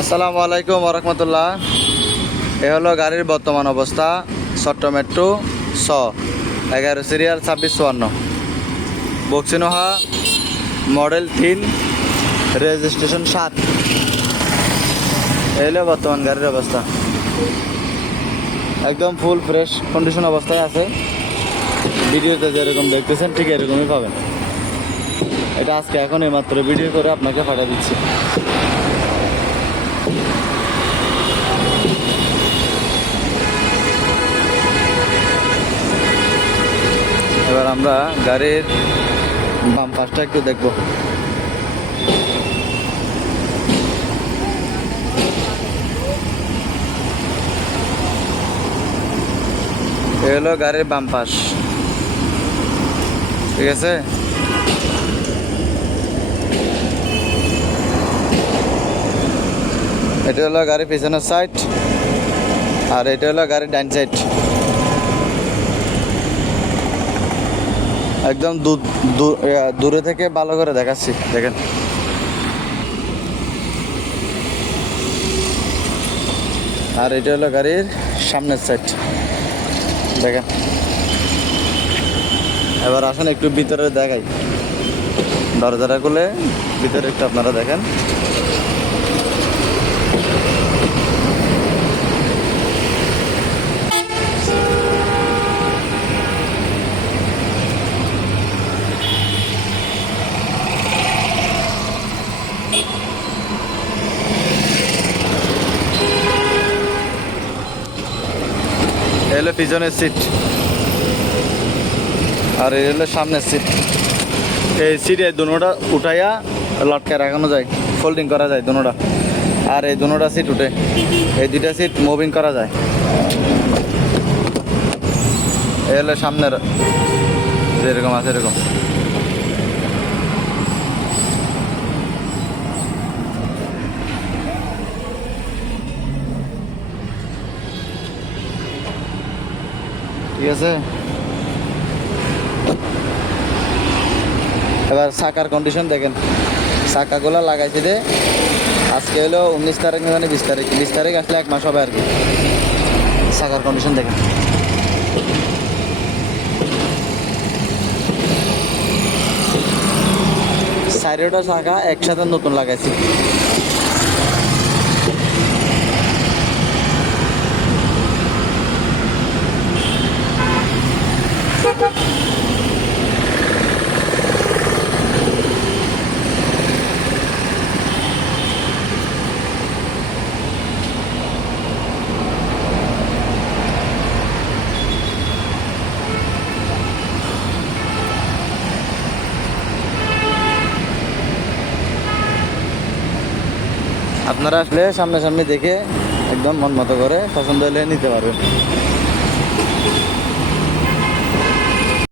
আসসালামু আলাইকুম ওরহমতুল্লাহ। এ হলো গাড়ির বর্তমান অবস্থা। ছোট্ট মেট্রো 11 সিরিয়াল 2654, বক্সিনোহা, মডেল 3, রেজিস্ট্রেশন 7। এই হলো বর্তমান গাড়ির অবস্থা। একদম ফুল ফ্রেশ কন্ডিশন অবস্থায় আছে। ভিডিওতে যেরকম দেখতেছেন ঠিক এরকমই পাবেন। এটা আজকে এখন এইমাত্র ভিডিও করে আপনাকে পাঠিয়ে দিচ্ছি। এবার আমরা গাড়ির বাম পাশটা একটু দেখব। এ হলো গাড়ির বাম পাশ, ঠিক আছে। এটা হলো গাড়ির পিছনের সাইড, আর এটা হলো গাড়ির ডাইন সাইড। একদম দূরে থেকে ভালো করে দেখাচ্ছি, দেখেন। আর এটা হলো গাড়ির সামনের সাইড, দেখেন। এবার আসেন একটু ভিতরে দেখাই। দরজাটা খুলে ভিতরে একটু আপনারা দেখেন। এলো পিছনের সিট, আর এই হলো সামনের সিট। এই সিটে দুটোটা উঠাইয়া লটকায় রাখানো যায়, ফোল্ডিং করা যায় দুটোটা। আর এই দুটোটা সিট উঠে, এই দুইটা সিট মুভিং করা যায়। এই হলো সামনের, যেরকম আছে এরকম। ঠিক আছে। এবার চাকার কন্ডিশন দেখেন। চাকাগুলো লাগাইছি যে আজকে হলো 19 তারিখ, মানে 20 তারিখ আসলে 1 মাস হবে আর কি। চাকার কন্ডিশন দেখেন। সাইডেটা চাকা একসাথে নতুন লাগাইছি। আপনারা আসলে সামনাসামনি দেখে একদম মন মতো করে পছন্দ হলে নিতে পারবেন।